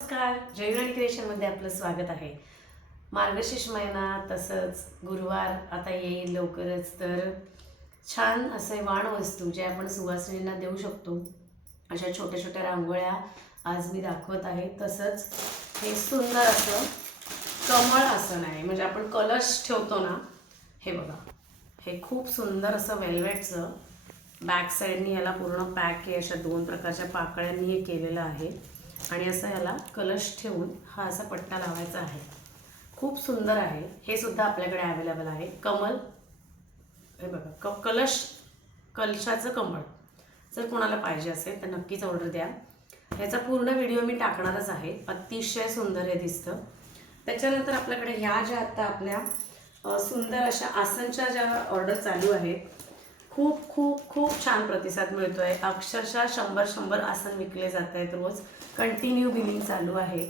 नमस्कार. जयगण क्रिएशनमध्ये आपलं स्वागत आहे. मार्गशीर्ष महिना तसंच गुरुवार आता येईल लवकरच तर छान असे वाण वस्तू जे आपण सुवासिनींना देऊ शकतो अशा छोट्या छोट्या रांगोळ्या आज मी दाखवत आहे. तसंच हे सुंदर असं कमळ आसन आहे. म्हणजे आपण कलश ठेवतो ना हे बघा. हे खूप सुंदर असं वेल्वेटचं बॅक साईडनी याला पूर्ण पॅक आहे. अशा दोन प्रकारच्या पाकळ्यांनी हे केलेलं आहे. आणि असं याला कलश ठेवून हा असा पट्टा लावायचा आहे. खूप सुंदर आहे. हे सुद्धा आपल्याकडे अवेलेबल आहे. कमल हे बघा क कलश कलशाचं कमळ. जर कोणाला पाहिजे असेल तर नक्कीच ऑर्डर द्या. ह्याचा पूर्ण व्हिडिओ मी टाकणारच आहे. अतिशय सुंदर हे दिसतं. त्याच्यानंतर आपल्याकडे ह्या ज्या आत्ता आपल्या सुंदर अशा आसनच्या ज्या ऑर्डर चालू आहेत खूप खूप खूप छान प्रतिसाद मिळतो आहे अक्षरशः शंभर शंभर आसन विकले जात आहेत रोज. कंटिन्यू बिलिंग चालू आहे.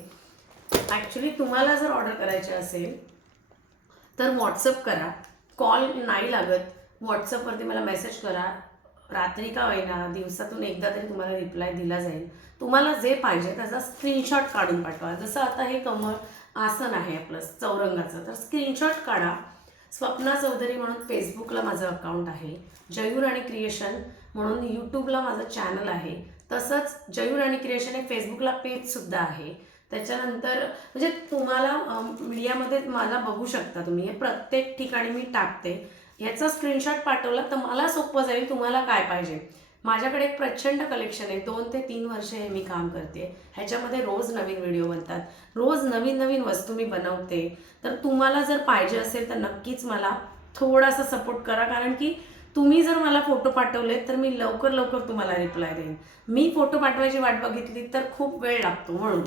ॲक्च्युली तुम्हाला जर ऑर्डर करायचे असेल तर व्हॉट्सअप करा. कॉल नाही लागत. व्हॉट्सअपवरती मला मेसेज करा. रात्री का होईना दिवसातून एकदा तरी तुम्हाला रिप्लाय दिला जाईल. तुम्हाला जे पाहिजे त्याचा स्क्रीनशॉट काढून पाठवा. जसं आता हे कमर आसन आहे आपलं चौरंगाचं तर स्क्रीनशॉट काढा. स्वप्ना चौधरी म्हणून फेसबुकला माझं अकाउंट आहे. जयूर आणि क्रिएशन म्हणून यूट्यूबला माझं चॅनल आहे. तसंच जयूर आणि क्रिएशन हे फेसबुकला पेजसुद्धा आहे. त्याच्यानंतर म्हणजे तुम्हाला मीडियामध्ये मला बघू शकता तुम्ही. हे प्रत्येक ठिकाणी मी टाकते. ह्याचा स्क्रीनशॉट पाठवला तर मला सोपं जाईल तुम्हाला काय पाहिजे. माझ्याकडे एक प्रचंड कलेक्शन आहे. दोन ते तीन वर्ष हे मी काम करते. ह्याच्यामध्ये रोज नवीन व्हिडिओ बनतात. रोज नवीन नवीन वस्तू मी बनवते. तर तुम्हाला जर पाहिजे असेल तर नक्कीच मला थोडासा सपोर्ट करा. कारण की तुम्ही जर मला फोटो पाठवले तर मी लवकर लवकर तुम्हाला रिप्लाय देईन. मी फोटो पाठवायची वाट बघितली तर खूप वेळ लागतो म्हणून.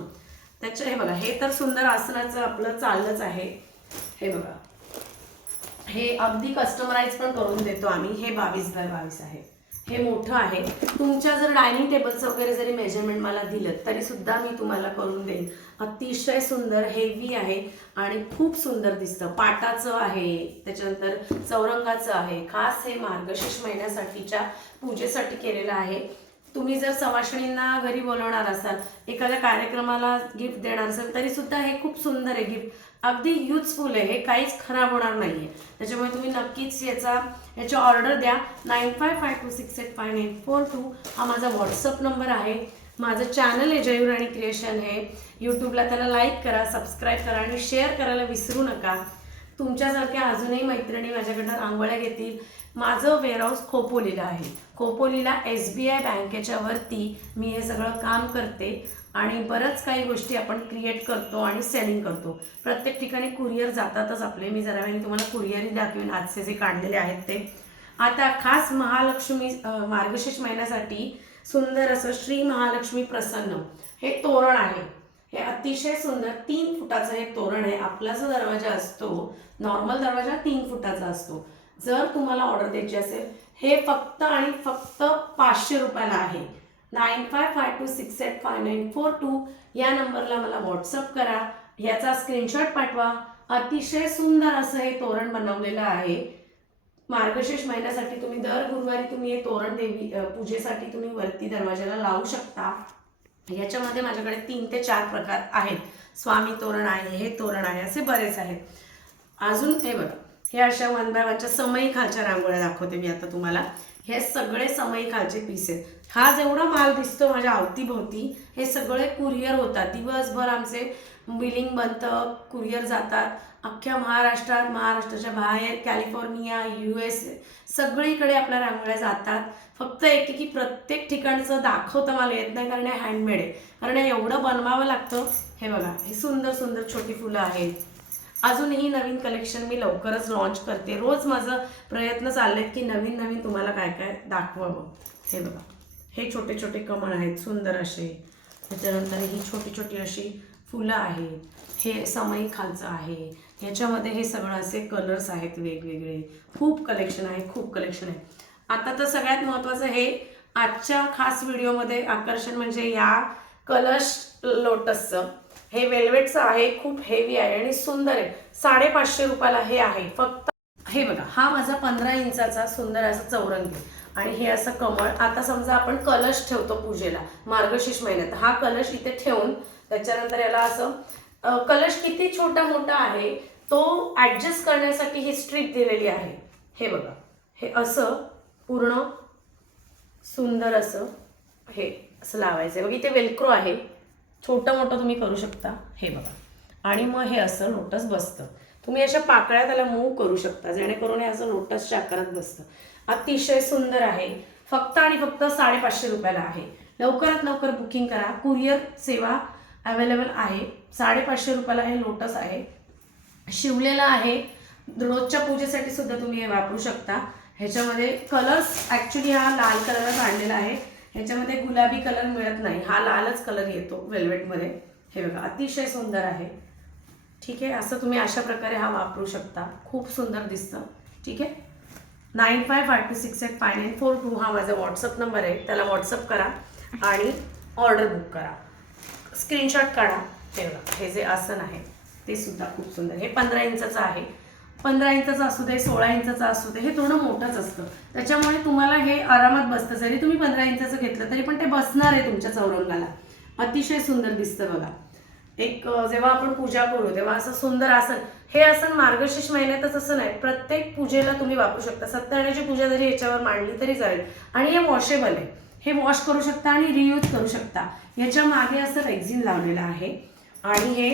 त्याच्या हे बघा हे तर सुंदर आसनाचं आपलं चाललंच आहे. हे बघा. हे अगदी कस्टमराईज पण करून देतो आम्ही. हे बावीस बाय बावीस आहे. हे मोठं आहे. तुमच्या जर डायनिंग टेबलचं वगैरे जरी मेजरमेंट मला दिलं तरी सुद्धा मी तुम्हाला करून देईन. अतिशय सुंदर हेवी आहे आणि खूप सुंदर दिसतं. पाटाचं आहे त्याच्यानंतर चौरंगाचं आहे. खास हे मार्गशीर्ष महिन्यासाठीच्या पूजेसाठी केलेलं आहे. तुम्ही जर सवाशिणींना घरी बोलवणार असाल एखाद्या कार्यक्रमाला गिफ्ट देणार असाल तरी सुद्धा हे खूप सुंदर आहे गिफ्ट अगदी युजफुल आहे हे काहीच खराब होणार नाही आहे त्याच्यामुळे तुम्ही नक्कीच याचा याची ऑर्डर द्या. Nine five five two six eight five nine four two हा माझा व्हॉट्सअप नंबर आहे. माझं चॅनल आहे जयूर आणि क्रिएशन हे. यूट्यूबला त्याला लाईक करा सबस्क्राईब करा आणि शेअर करायला विसरू नका. तुमच्यासारख्या अजूनही मैत्रिणी माझ्याकडनं रांगोळ्या घेतील. माझं वेअरहाऊस खोपोलीला आहे. खोपोलीला एस बी आय बँकेच्या वरती मी हे सगळं काम करते आणि बरंच काही गोष्टी आपण क्रिएट करतो आणि सेलिंग करतो. प्रत्येक ठिकाणी कुरिअर जातातच आपले. मी जरा वेळाने तुम्हाला कुरिअरही दाखवेन. आजचे जे काढलेले आहेत ते. आता खास महालक्ष्मी मार्गशीर्ष महिन्यासाठी सुंदर असं श्री महालक्ष्मी प्रसन्न. हे तोरण आहे. हे अतिशय सुंदर तीन फुटाचं हे तोरण आहे. आपला जो दरवाजा असतो नॉर्मल दरवाजा तीन फुटाचा असतो. जर तुम्हाला ऑर्डर द्यायची असेल हे फक्त आणि फक्त पाचशे रुपयाला आहे. Nine five five two six eight five nine four two या नंबरला मला व्हॉट्सअप करा. याचा स्क्रीनशॉट पाठवा. अतिशय सुंदर असं हे तोरण बनवलेलं आहे. मार्गशीर्ष महिन्यासाठी तुम्ही दर गुरुवारी तुम्ही हे तोरण देवी पूजेसाठी तुम्ही वरती दरवाजाला लावू शकता. याच्यामध्ये माझ्याकडे तीन ते चार प्रकार आहेत. स्वामी तोरण आहे हे तोरण आहे असे बरेच आहेत. अजून हे बघा. हे अशा वन बाय वनच्या समयी खालच्या रांगोळ्या दाखवते मी आता तुम्हाला. हे सगळे समयी खालचे पीस आहेत. हा जेवढा माल दिसतो माझ्या अवतीभोवती हे सगळे कुरिअर होतात. दिवसभर आमचे बिलिंग बनतं कुरिअर जातात. अख्ख्या महाराष्ट्रात महाराष्ट्राच्या बाहेर कॅलिफोर्निया यू एस सगळीकडे आपल्या रांगोळ्या जातात. फक्त एक की प्रत्येक ठिकाणचं दाखवतं मला येत नाही कारण हे हँडमेड आहे. कारण एवढं बनवावं लागतं. हे बघा हे सुंदर सुंदर छोटी फुलं आहेत. अजूनही नवीन कलेक्शन मी लवकरच लॉन्च करते. रोज माझं प्रयत्न चाललेत की नवीन नवीन तुम्हाला काय काय दाखवावं. हे बघा. हे छोटे छोटे कमळ आहेत सुंदर असे. त्याच्यानंतर ही छोटी छोटी अशी फुलं आहेत. हे समई खालचं आहे. ह्याच्यामध्ये हे सगळं असे कलर्स आहेत वेगवेगळे. खूप कलेक्शन आहे खूप कलेक्शन आहे. आता तर सगळ्यात महत्त्वाचं हे आजच्या खास व्हिडिओमध्ये आकर्षण म्हणजे या कलश लोटसचं हे वेल्वेटचं आहे खूप हेवी आहे आणि सुंदर आहे. साडेपाचशे रुपयाला हे आहे. फक्त हे बघा हा माझा पंधरा इंचाचा सुंदर असा चौरंग आणि हे असं कमळ आता समजा आपण कलश ठेवतो पूजेला मार्गशीर्ष महिन्यात. हा कलश इथे ठेवून त्याच्यानंतर याला असं कलश किती छोटा मोठा आहे तो ॲडजस्ट करण्यासाठी ही स्ट्रीप दिलेली आहे. हे बघा हे असं पूर्ण सुंदर असं हे असं लावायचं आहे बघ इथे वेलक्रो आहे. छोटं मोठं तुम्ही करू शकता हे बघा. आणि मग हे असं लोटस बसतं. तुम्ही अशा पाकळ्या त्याला मूव करू शकता जेणेकरून हे असं लोटसच्या आकारात बसतं. अतिशय सुंदर आहे. फक्त आणि फक्त साडेपाचशे रुपयाला आहे. लवकरात लवकर बुकिंग करा. कुरिअर सेवा अवेलेबल आहे. साडेपाचशे रुपयाला हे लोटस आहे. शिवलेलं आहे. रोजच्या पूजेसाठी सुद्धा तुम्ही हे वापरू शकता. ह्याच्यामध्ये कलर्स ॲक्च्युली हा लाल कलरच आणलेला आहे. ह्याच्यामध्ये गुलाबी कलर मिळत नाही. हा लालच कलर येतो वेल्वेटमध्ये हे बघा अतिशय सुंदर आहे. ठीक आहे? असं तुम्ही अशा प्रकारे हा वापरू शकता. खूप सुंदर दिसतं. ठीक आहे? Nine five five two six eight five nine four two हा माझा व्हॉट्सअप नंबर आहे. त्याला व्हॉट्सअप करा आणि ऑर्डर बुक करा. स्क्रीनशॉट काढा. हे बघा हे जे आसन आहे ते सुद्धा खूप सुंदर. हे पंधरा इंचाचं आहे. पंधरा इंचाचं असू दे सोळा इंचाचं असू दे हे थोडं मोठंच असतं. त्याच्यामुळे तुम्हाला हे आरामात बसतं. जरी तुम्ही पंधरा इंचाचं घेतलं तरी पण ते बसणार आहे तुमच्या चौरंगाला. अतिशय सुंदर दिसतं बघा. एक जेव्हा आपण पूजा करू तेव्हा असं सुंदर आसन हे आसन मार्गशीर्ष महिन्यातच असं नाही प्रत्येक पूजेला तुम्ही वापरू शकता. सत्यनारायणाची पूजा जरी याच्यावर मांडली तरी चालेल. आणि हे वॉशेबल आहे. हे वॉश करू शकता आणि रियूज करू शकता. याच्या मागे असं रेक्झिन लावलेलं आहे. आणि हे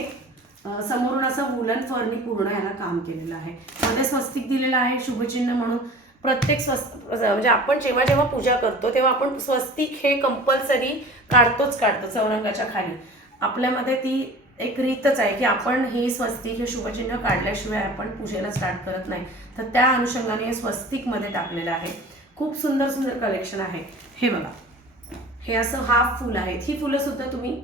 समोरून असं वुलन फरनी पूर्ण याला काम केलेलं आहे. मध्ये स्वस्तिक दिलेलं आहे शुभचिन्ह म्हणून. प्रत्येक स्वस्त म्हणजे आपण जेव्हा जेव्हा पूजा करतो तेव्हा आपण स्वस्तिक हे कंपल्सरी काढतोच काढतो चौरंगाच्या खाली. आपल्यामध्ये ती एक रीतच आहे की आपण ही स्वस्तिक हे शुभचिन्ह काढल्याशिवाय आपण पूजेला स्टार्ट करत नाही. तर त्या अनुषंगाने हे स्वस्तिकमध्ये टाकलेलं आहे. खूप सुंदर सुंदर कलेक्शन आहे. हे बघा. हे असं हाफ फुल आहेत. ही फुलं सुद्धा तुम्ही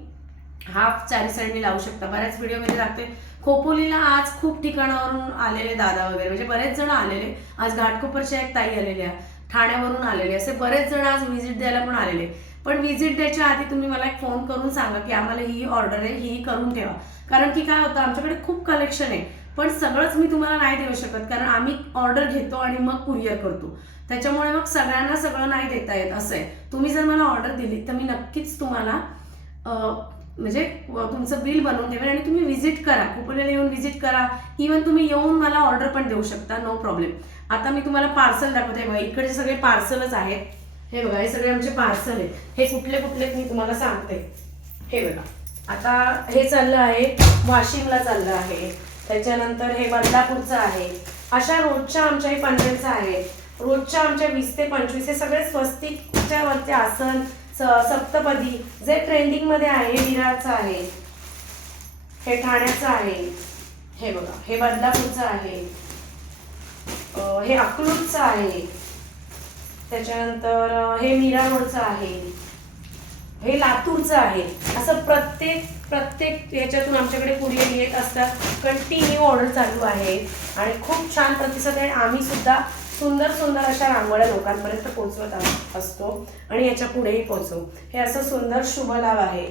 हाफ चारी साईडने लावू शकता. बऱ्याच व्हिडिओमध्ये लागते. खोपोलीला आज खूप ठिकाणावरून आलेले दादा वगैरे म्हणजे बरेच जण आलेले. आज घाटकोपरच्या एक ताई आलेल्या ठाण्यावरून आलेले. असे बरेच जण आज व्हिजिट द्यायला पण आलेले. पण व्हिजिट द्यायच्या आधी तुम्ही मला एक फोन करून सांगा की आम्हाला ही ऑर्डर आहे ही करून ठेवा. कारण की काय होतं आमच्याकडे खूप कलेक्शन आहे. पण सगळंच मी तुम्हाला नाही देऊ शकत कारण आम्ही ऑर्डर घेतो आणि मग कुरिअर करतो. त्याच्यामुळे मग सगळ्यांना सगळं नाही देता येत असं आहे. तुम्ही जर मला ऑर्डर दिली तर मी नक्कीच तुम्हाला म्हणजे तुमचं बिल बनवून ठेवेल आणि तुम्ही व्हिजिट करा. कुपलेला येऊन व्हिजिट करा. इवन तुम्ही येऊन मला ऑर्डर पण देऊ शकता. नो प्रॉब्लेम आता मी तुम्हाला पार्सल दाखवते. बघा इकडचे सगळे पार्सलच आहेत. हे बघा हे सगळे आमचे पार्सल आहेत. हे कुठले कुठले मी तुम्हाला सांगते. हे बघा. आता हे चाललं आहे. वाशिमला चाललं आहे. त्याच्यानंतर हे बदलापूरचं आहे. अशा रोजच्या आमच्या हे पंधराचं आहे. रोजच्या आमच्या वीस ते पंचवीस हे सगळे स्वस्तिकच्या वरचे आसन. स- सप्तपदी. जे ट्रेंडिंगमध्ये आहे विरारचं आहे हे ठाण्याचं आहे हे बघा हे बदलापूरचं आहे हे अकलूजचं आहे त्याच्यानंतर हे मीरा रोडचं आहे हे लातूरचं आहे. असं प्रत्येक प्रत्येक याच्यातून आमच्याकडे कुरिअर येत असतात. कंटिन्यू ऑर्डर चालू आहे. आणि खूप छान प्रतिसाद आहे. आम्ही सुद्धा सुंदर सुंदर अशा रांगोळ्या लोकांपर्यंत पोहोचवत असतो आणि याच्या पुढेही पोचवू हे असं सुंदर शुभलाभ आहे.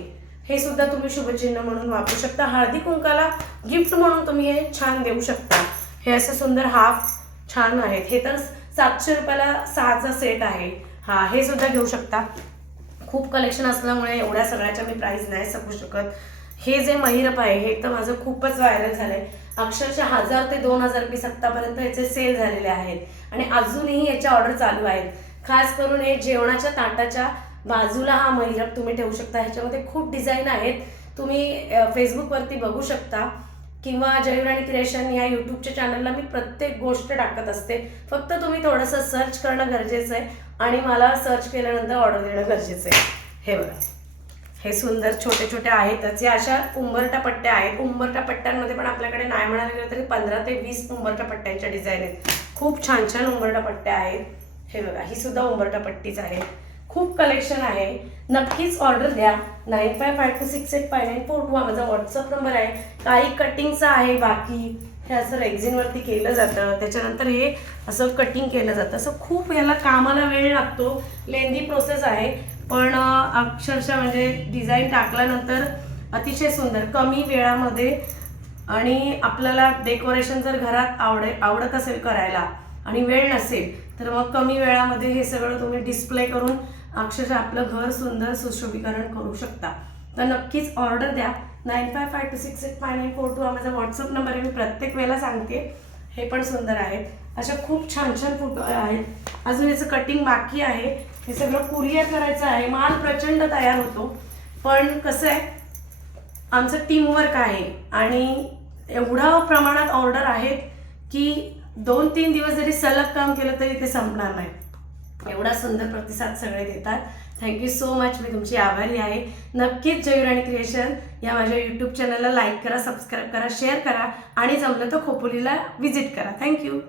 हे सुद्धा तुम्ही शुभचिन्ह म्हणून वापरू शकता. हळदी कुंकाला गिफ्ट म्हणून तुम्ही हे छान देऊ शकता. हे असं सुंदर हाफ छान आहेत. हे तर सातशे रुपयाला सहाचा सेट आहे. हा हे सुद्धा घेऊ शकता. खूप कलेक्शन असल्यामुळे एवढ्या सगळ्याच्या मी प्राईस नाही सांगू शकत. हे जे महिरप आहे हे तर माझं खूपच व्हायरल झालं आहे अक्षरशः हजार ते दोन हजार पीस आत्तापर्यंत याचे सेल झालेले आहेत. आणि अजूनही याच्या ऑर्डर चालू आहेत. खास करून हे जेवणाच्या ताटाच्या बाजूला हा महिरप तुम्ही ठेवू शकता. ह्याच्यामध्ये खूप डिझाईन आहेत. तुम्ही फेसबुकवरती बघू शकता. किंवा जयराणी क्रिएशन या यूट्यूबच्या चॅनलला मी प्रत्येक गोष्ट टाकत असते. फक्त तुम्ही थोडंसं सर्च करणं गरजेचं आहे. आणि मला सर्च केल्यानंतर ऑर्डर देणं गरजेचं आहे. हे बघा. हे सुंदर छोटे छोटे आहेतच. या अशा उंबरटा पट्ट्या आहेत. उंबरटा पट्ट्यांमध्ये पण आपल्याकडे नाही म्हणायला गेलं तरी पंधरा ते वीस उंबरटा पट्ट्यांच्या डिझाईन आहेत. खूप छान छान उंबरटा पट्ट्या आहेत. हे बघा ही सुद्धा उंबरटा पट्टीच आहे. खूप कलेक्शन आहे. नक्कीच ऑर्डर द्या. Nine five five two six eight five nine four two हा माझा व्हॉट्सअप नंबर आहे. काही कटिंगचं आहे बाकी. हे असं रेक्झिनवरती केलं जातं. त्याच्यानंतर हे असं कटिंग केलं जातं. असं खूप ह्याला कामाला वेळ लागतो. लेंदी प्रोसेस आहे. पण अक्षरशः म्हणजे डिझाईन टाकल्यानंतर अतिशय सुंदर कमी वेळामध्ये आणि आपल्याला डेकोरेशन जर घरात आवडे आवडत असेल करायला आणि वेळ नसेल तर मग कमी वेळामध्ये हे सगळं तुम्ही डिस्प्ले करून अक्षरशः आपलं घर सुंदर सुशोभीकरण करू शकता. तर नक्कीच ऑर्डर द्या. Nine five five two six eight five nine four two हा माझा व्हॉट्सअप नंबर आहे मी प्रत्येक वेळेला सांगते. हे पण सुंदर आहेत. अशा खूप छान छान फोटो आहेत. अजून याचं कटिंग बाकी आहे. हे सगळं कुरिअर करायचं आहे. माल प्रचंड तयार होतो. पण कसं आहे आमचं टीमवर्क आहे आणि एवढ्या प्रमाणात ऑर्डर आहेत की दोन तीन दिवस जरी सलग काम केलं तरी ते संपणार नाही एवढा सुंदर प्रतिसाद सगळे देतात. थँक्यू सो मच मी तुमची आभारी आहे. नक्कीच जयराणी क्रिएशन या माझ्या यूट्यूब चॅनलला लाईक करा सबस्क्राईब करा शेअर करा आणि जमलं तर खोपोलीला व्हिजिट करा. थँक्यू